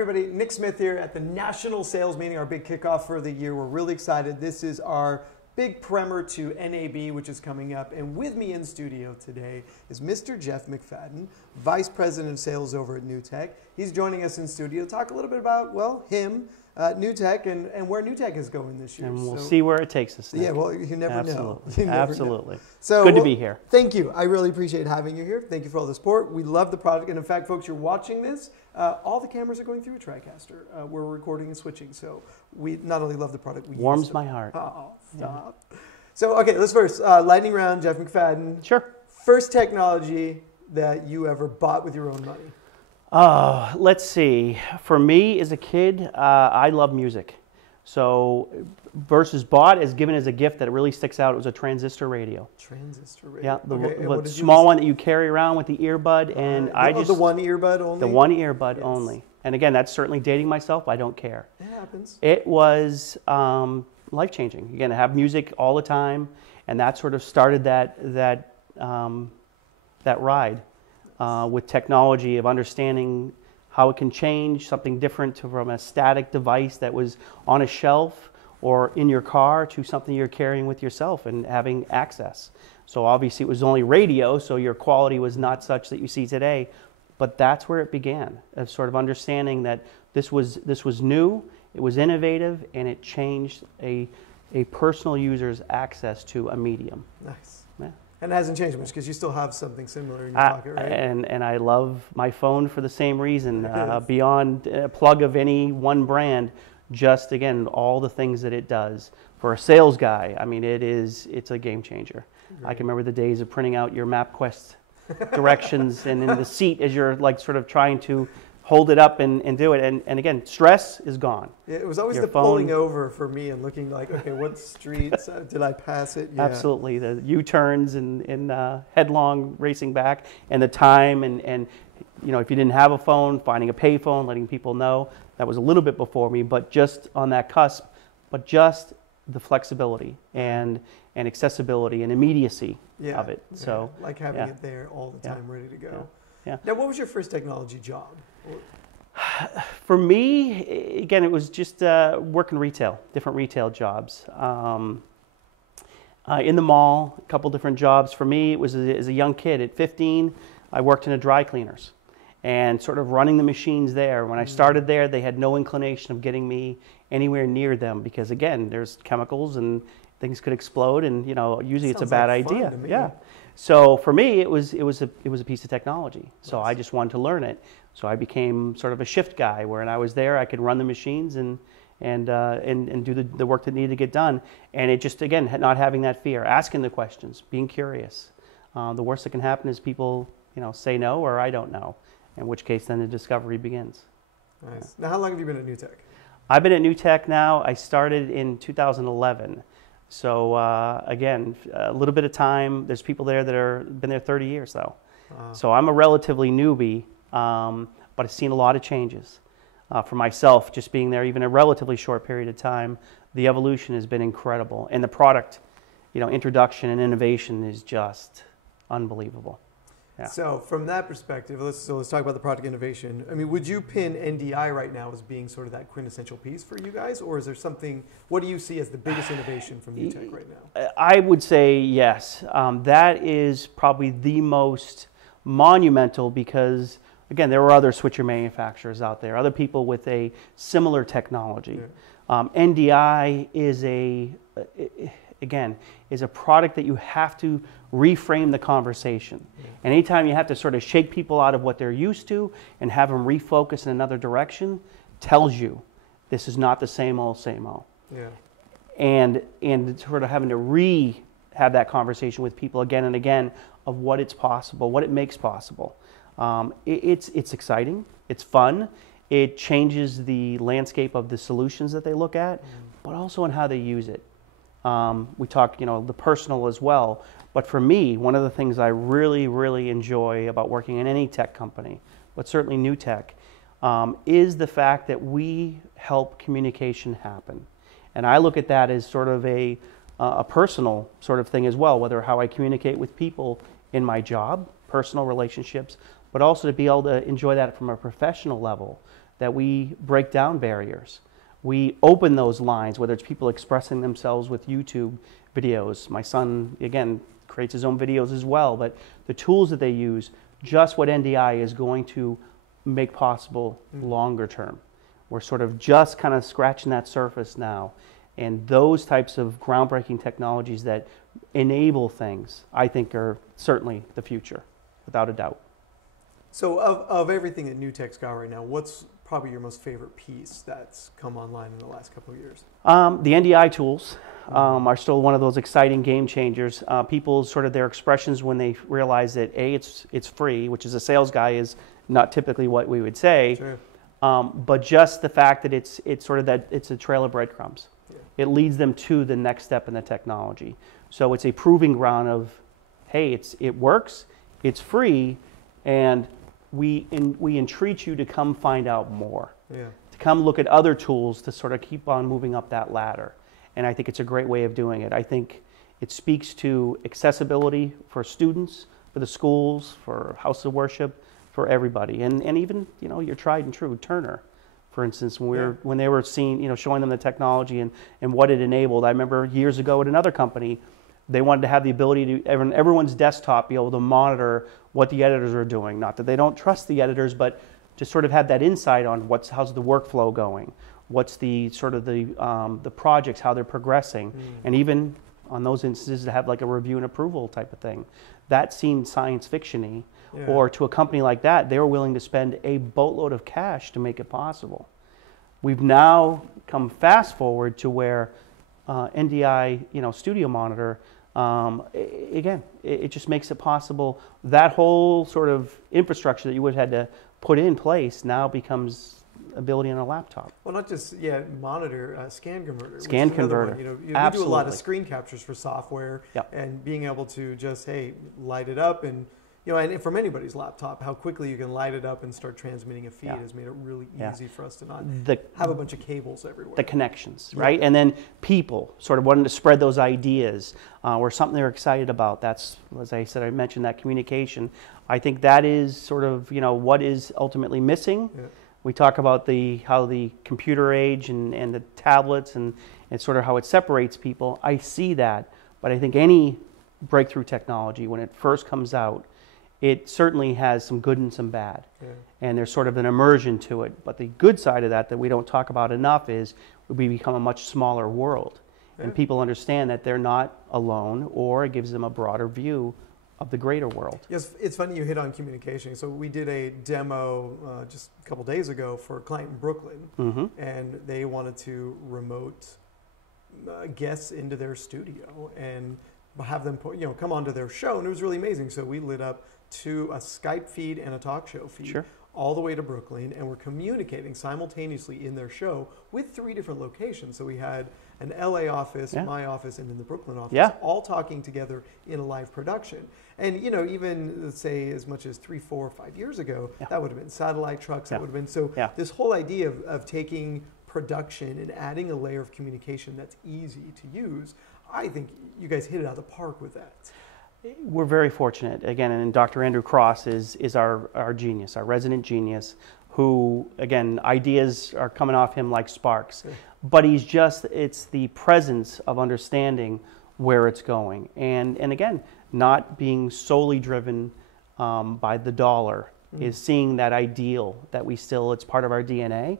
everybody, Nick Smith here at the National Sales Meeting, our big kickoff for the year. We're really excited. This is our big primer to NAB, which is coming up. And with me in studio today is Mr. Jeff McFadyen, Vice President of Sales over at NewTek. He's joining us in studio to talk a little bit about, well, him, NewTek, and where NewTek is going this year. And we'll see where it takes us, Nick. Yeah, well, you never know. You never Absolutely. know. So, good to be here. Thank you. I really appreciate having you here. Thank you for all the support. We love the product. And in fact, folks, you're watching this. All the cameras are going through a TriCaster. We're recording and switching. So we not only love the product, we warms my heart. Oh, stop. Yeah. So, okay, let's first, lightning round, Jeff McFadyen. Sure. First technology that you ever bought with your own money? Let's see. For me, as a kid, I love music. So versus bought as given as a gift that really sticks out, it was a transistor radio. Transistor radio. Yeah, the small one that you carry around with the earbud, and the one earbud only? The one earbud only. And again, that's certainly dating myself. I don't care. It happens. It was life-changing. Again, to have music all the time, and that sort of started that ride with technology of understanding how it can change something different from a static device that was on a shelf or in your car to something you're carrying with yourself and having access. So obviously it was only radio, so your quality was not such that you see today, but that's where it began, of sort of understanding that this was new, it was innovative, and it changed a personal user's access to a medium. Nice. Yeah. And it hasn't changed much because you still have something similar in your pocket, right? And I love my phone for the same reason. Beyond a plug of any one brand, just again all the things that it does for a sales guy. I mean, it's a game changer. Great. I can remember the days of printing out your MapQuest directions and in the seat as you're like sort of trying to hold it up and do it. And again, stress is gone. Yeah, it was always the pulling over for me and looking like, okay, what streets did I pass it? Yeah. Absolutely. The U-turns and headlong racing back, and the time and you know, if you didn't have a phone, finding a pay phone, letting people know. That was a little bit before me, but just on that cusp, but just the flexibility and accessibility and immediacy of it. So like having it there all the time, ready to go. Yeah. Now, what was your first technology job? For me, again, it was just working retail, different retail jobs. In the mall, a couple different jobs. For me, it was as a young kid. At 15, I worked in a dry cleaners and sort of running the machines there. When I started there, they had no inclination of getting me anywhere near them because, again, there's chemicals and things could explode, and you know, usually it's a bad idea. Yeah. So for me, it was a piece of technology. So I just wanted to learn it. So I became sort of a shift guy, where when I was there, I could run the machines and do the work that needed to get done. And it just, again, not having that fear, asking the questions, being curious. The worst that can happen is people, you know, say no or I don't know, in which case then the discovery begins. Nice. Now, how long have you been at NewTek? I've been at NewTek now. I started in 2011. So again, a little bit of time. There's people there that are been there 30 years though. So I'm a relatively newbie, but I've seen a lot of changes. For myself, just being there even a relatively short period of time, the evolution has been incredible. And the product, you know, introduction and innovation is just unbelievable. Yeah. So from that perspective, let's talk about the product innovation. I mean, would you pin NDI right now as being sort of that quintessential piece for you guys, or is there something? What do you see as the biggest innovation from NewTek right now? I would say yes. That is probably the most monumental because, again, there were other switcher manufacturers out there, other people with a similar technology. Yeah. NDI is is a product that you have to reframe the conversation. Yeah. And anytime you have to sort of shake people out of what they're used to and have them refocus in another direction, tells you this is not the same old, same old. Yeah. And sort of having to have that conversation with people again and again of what it's possible, what it makes possible. It's exciting, it's fun, it changes the landscape of the solutions that they look at, but also in how they use it. We talk, you know, the personal as well. But for me, one of the things I really, really enjoy about working in any tech company, but certainly NewTek, is the fact that we help communication happen. And I look at that as sort of a personal sort of thing as well, whether how I communicate with people in my job, personal relationships, but also to be able to enjoy that from a professional level, that we break down barriers. We open those lines, whether it's people expressing themselves with YouTube videos. My son, again, creates his own videos as well, but the tools that they use, just what NDI is going to make possible longer term. We're sort of just kind of scratching that surface now. And those types of groundbreaking technologies that enable things, I think, are certainly the future, without a doubt. So of everything that NewTek's got right now, what's probably your most favorite piece that's come online in the last couple of years? The NDI tools are still one of those exciting game changers. People sort of their expressions when they realize that it's free, which as a sales guy is not typically what we would say, Sure. but just the fact that it's sort of that it's a trail of breadcrumbs. Yeah. It leads them to the next step in the technology. So it's a proving ground of, hey, it works, it's free, and we entreat you to come find out more. Yeah. To come look at other tools to sort of keep on moving up that ladder. And I think it's a great way of doing it. I think it speaks to accessibility for students, for the schools, for house of worship, for everybody. And even, your tried and true Turner, for instance, when they were seeing, showing them the technology and what it enabled. I remember years ago at another company, they wanted to have the ability to, everyone's desktop, be able to monitor what the editors are doing. Not that they don't trust the editors, but to sort of have that insight on how's the workflow going, what's the sort of the projects, how they're progressing, and even on those instances to have like a review and approval type of thing. That seemed science fiction-y. Yeah. Or to a company like that, they were willing to spend a boatload of cash to make it possible. We've now come fast forward to where NDI, Studio Monitor, again, it just makes it possible. That whole sort of infrastructure that you would have had to put in place now becomes ability on a laptop. Well, not just monitor, scan converter. Scan converter. We do a lot of screen captures for software, and being able to just light it up and. And from anybody's laptop, how quickly you can light it up and start transmitting a feed has made it really easy for us to not have a bunch of cables everywhere. The connections, right? And then people sort of wanting to spread those ideas or something they're excited about. That's, as I said, I mentioned that communication. I think that is sort of, what is ultimately missing. Yeah. We talk about how the computer age and the tablets and sort of how it separates people. I see that, but I think any breakthrough technology, when it first comes out, it certainly has some good and some bad. Yeah. And there's sort of an immersion to it. But the good side of that we don't talk about enough is we become a much smaller world. Yeah. And people understand that they're not alone, or it gives them a broader view of the greater world. Yes, it's funny you hit on communication. So we did a demo just a couple days ago for a client in Brooklyn, and they wanted to remote guests into their studio and have them come onto their show, and it was really amazing. So we lit up to a Skype feed and a talk show feed all the way to Brooklyn, and we're communicating simultaneously in their show with 3 different locations. So we had an LA office, my office, and then the Brooklyn office, all talking together in a live production. And even let's say as much as 3, 4, 5 years ago, that would have been satellite trucks. That would have been this whole idea of taking production and adding a layer of communication that's easy to use. I think you guys hit it out of the park with that. We're very fortunate. Again, and Dr. Andrew Cross is our genius, our resident genius, who, again, ideas are coming off him like sparks. But it's the presence of understanding where it's going. And again, not being solely driven by the dollar, is seeing that ideal that it's part of our DNA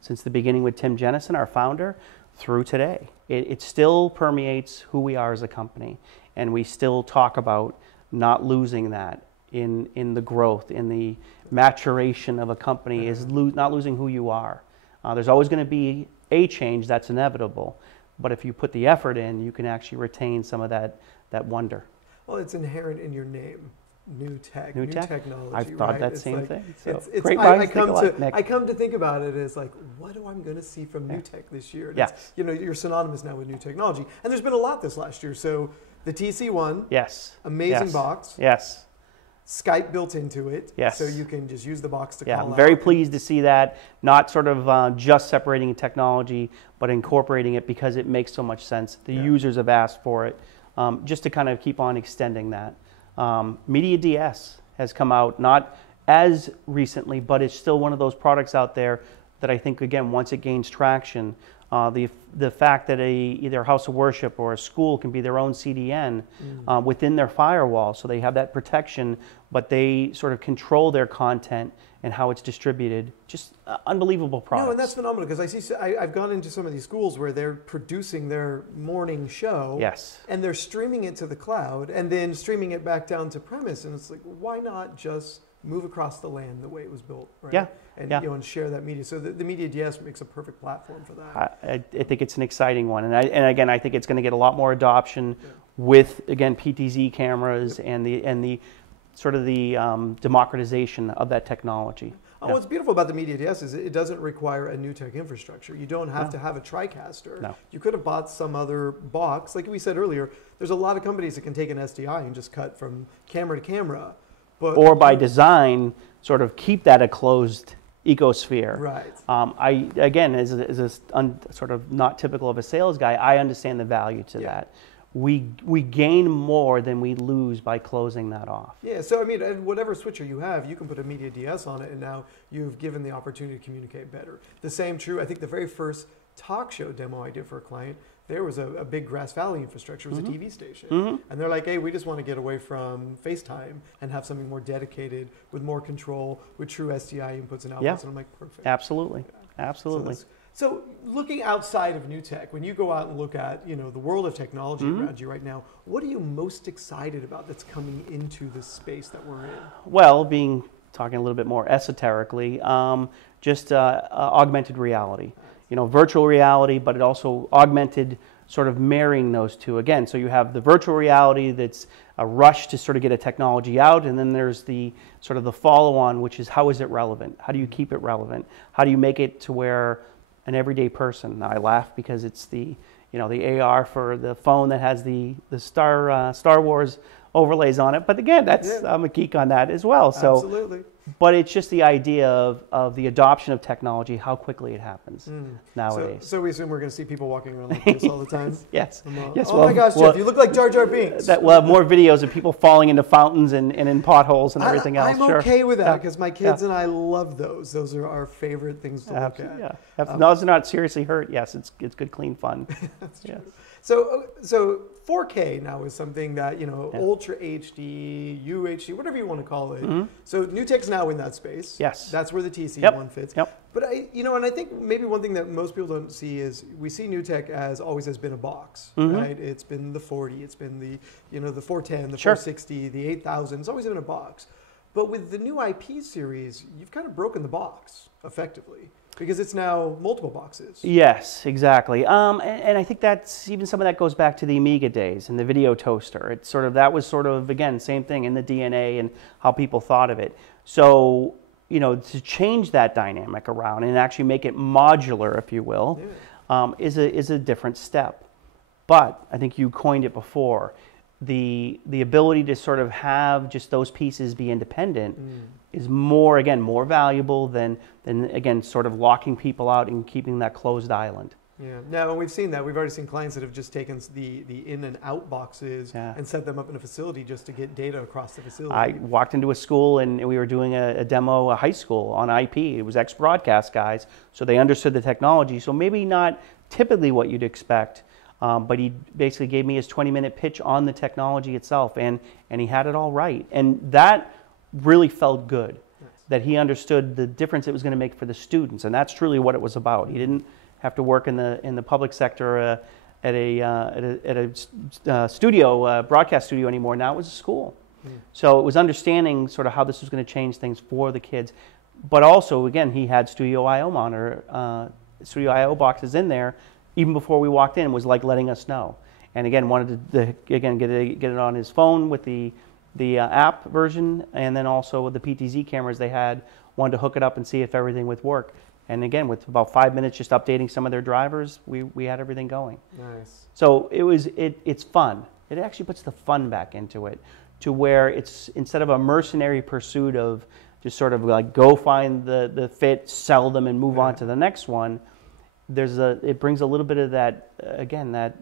since the beginning with Tim Jennison, our founder, through today. It still permeates who we are as a company, and we still talk about not losing that in the growth, in the maturation of a company, is not losing who you are. There's always going to be a change that's inevitable, but if you put the effort in, you can actually retain some of that wonder. Well, it's inherent in your name. NewTek, new technology. I've thought that same thing. So great I come to think about it as what do I going to see from NewTek this year? Yes. You're synonymous now with new technology, and there's been a lot this last year. So the TC1, amazing box, Skype built into it, so you can just use the box to call out. I'm very pleased to see that, not sort of just separating technology, but incorporating it because it makes so much sense. The users have asked for it, just to kind of keep on extending that. Media DS has come out, not as recently, but it's still one of those products out there that I think, again, once it gains traction, the fact that either a house of worship or a school can be their own CDN within their firewall, so they have that protection, but they sort of control their content and how it's distributed. Just unbelievable products. No, and that's phenomenal, because I've gone into some of these schools where they're producing their morning show, yes, and they're streaming it to the cloud and then streaming it back down to premise, and it's like, why not just move across the land the way it was built, right? Yeah. And, yeah. You know, and share that media. So the Media DS makes a perfect platform for that. I think it's an exciting one, and again, I think it's going to get a lot more adoption with, again, PTZ cameras and the sort of the democratization of that technology. Oh, what's beautiful about the Media DS is it doesn't require a NewTek infrastructure. You don't have to have a TriCaster. No. You could have bought some other box. Like we said earlier, there's a lot of companies that can take an SDI and just cut from camera to camera. But or by design, sort of keep that a closed ecosphere. Right. Again, as a sort of not typical of a sales guy, I understand the value to that. We gain more than we lose by closing that off. Yeah, so I mean, whatever switcher you have, you can put a Media DS on it, and now you've given the opportunity to communicate better. The same true, I think the very first talk show demo I did for a client, there was a big Grass Valley infrastructure. It was a TV station. And they're like, hey, we just want to get away from FaceTime and have something more dedicated with more control, with true SDI inputs and outputs. Yeah. And I'm like, perfect. Absolutely. Absolutely. So looking outside of NewTek, when you go out and look at, you know, the world of technology around you right now, what are you most excited about that's coming into this space that we're in? Well, talking a little bit more esoterically, just augmented reality. You know, virtual reality, but it also augmented, sort of marrying those two again. So you have the virtual reality that's a rush to sort of get a technology out, and then there's the sort of the follow-on, which is how is it relevant? How do you keep it relevant? How do you make it to where an everyday person? Now, I laugh because it's the AR for the phone that has the Star Wars overlays on it. But again, I'm a geek on that as well. So, absolutely. But it's just the idea of the adoption of technology, how quickly it happens nowadays. So we assume we're going to see people walking around like this all the time? Yes. Yes. Oh my gosh, Jeff, you look like Jar Jar Binks. We'll have more videos of people falling into fountains and in potholes and everything else. I'm okay with that, because my kids and I love those. Those are our favorite things to look at. Yeah. Those are not seriously hurt. Yes, it's good, clean fun. That's true. So 4K now is something that, you know, Ultra HD, UHD, whatever you want to call it. So NewTek's now in that space. Yes. That's where the TC1 fits. Yep. But and I think maybe one thing that most people don't see is we see NewTek as always has been a box, right? It's been the 40, it's been the, you know, the 410, the 460, the 8000. It's always been a box. But with the new IP series, you've kind of broken the box effectively, because it's now multiple boxes. Yes, exactly. And I think that's even some of that goes back to the Amiga days and the video toaster. It's that was again, same thing in the DNA and how people thought of it. So, you know, to change that dynamic around and actually make it modular, if you will, is a different step. But I think you coined it before. The ability to sort of have just those pieces be independent is more valuable than again sort of locking people out and keeping that closed island. Yeah. Now, and we've seen that. We've already seen clients that have just taken the in and out boxes and set them up in a facility just to get data across the facility. I walked into a school and we were doing a demo, a high school on IP. It was ex-broadcast guys, so they understood the technology. So maybe not typically what you'd expect. But he basically gave me his 20-minute pitch on the technology itself, and he had it all right. And that really felt good, that he understood the difference it was going to make for the students, and that's truly what it was about. He didn't have to work in the public sector at a studio, broadcast studio anymore. Now it was a school. So it was understanding sort of how this was going to change things for the kids. But also, again, he had Studio Studio I/O boxes in there. Even before we walked in, was like letting us know. And again, wanted to get it on his phone with the app version, and then also with the PTZ cameras they had, wanted to hook it up and see if everything would work. And again, with about 5 minutes just updating some of their drivers, we had everything going. Nice. So it's fun. It actually puts the fun back into it, to where it's, instead of a mercenary pursuit of just sort of like go find the fit, sell them, and move on to the next one. It brings a little bit of that, again, that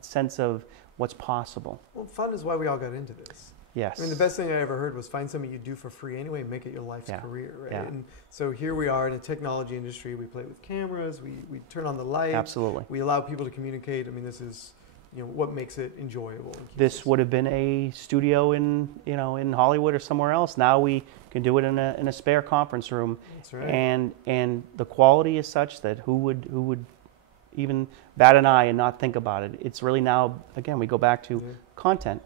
sense of what's possible. Well, fun is why we all got into this. Yes. I mean, the best thing I ever heard was find something you do for free anyway and make it your life's career, right? Yeah. And so here we are in a technology industry. We play with cameras. We turn on the lights. Absolutely. We allow people to communicate. I mean, this is, what makes it enjoyable. This would have been a studio in, in Hollywood or somewhere else. Now we can do it in a spare conference room. That's right. And the quality is such that who would even bat an eye and not think about it? It's really now, again, we go back to content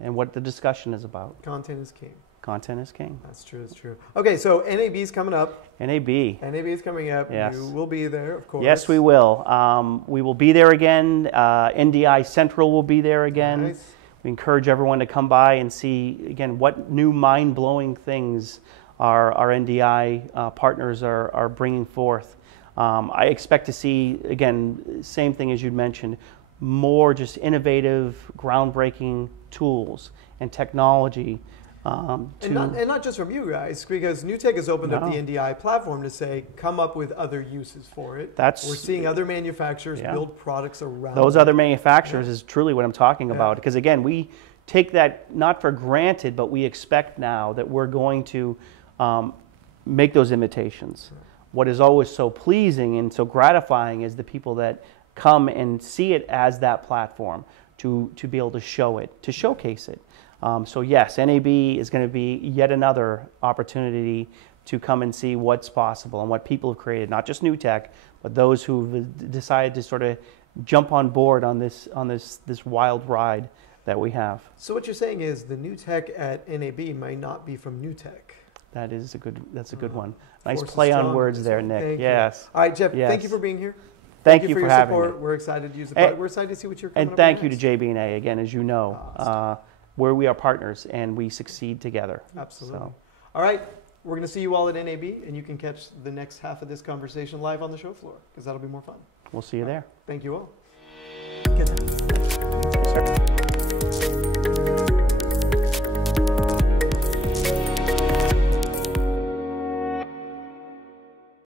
and what the discussion is about. Content is king. Content is king. That's true. That's true. Okay, so NAB is coming up. NAB. NAB is coming up. Yes. You will be there, of course. Yes, we will. We will be there again. NDI Central will be there again. Nice. We encourage everyone to come by and see, again, what new mind-blowing things our NDI partners are bringing forth. I expect to see, again, same thing as you'd mentioned, more just innovative, groundbreaking tools and technology. And not just from you guys, because NewTek has opened up the NDI platform to say, come up with other uses for it. We're seeing other manufacturers build products around those other manufacturers is truly what I'm talking about. Because again, we take that not for granted, but we expect now that we're going to make those imitations. What is always so pleasing and so gratifying is the people that come and see it as that platform to be able to show it, to showcase it. So yes, NAB is going to be yet another opportunity to come and see what's possible and what people have created, not just NewTek, but those who've decided to sort of jump on board on this wild ride that we have. So what you're saying is the NewTek at NAB might not be from NewTek. That's a good one. Nice play on words there, Nick. Yes. All right, Jeff, thank you for being here. Thank you for your having support. Me. We're excited to use the product. We're excited to see what you're coming up with. And thank you to JB&A, again, as you know, where we are partners and we succeed together. Absolutely. So. All right, we're going to see you all at NAB, and you can catch the next half of this conversation live on the show floor, because that'll be more fun. We'll see you there. Thank you all. Get that.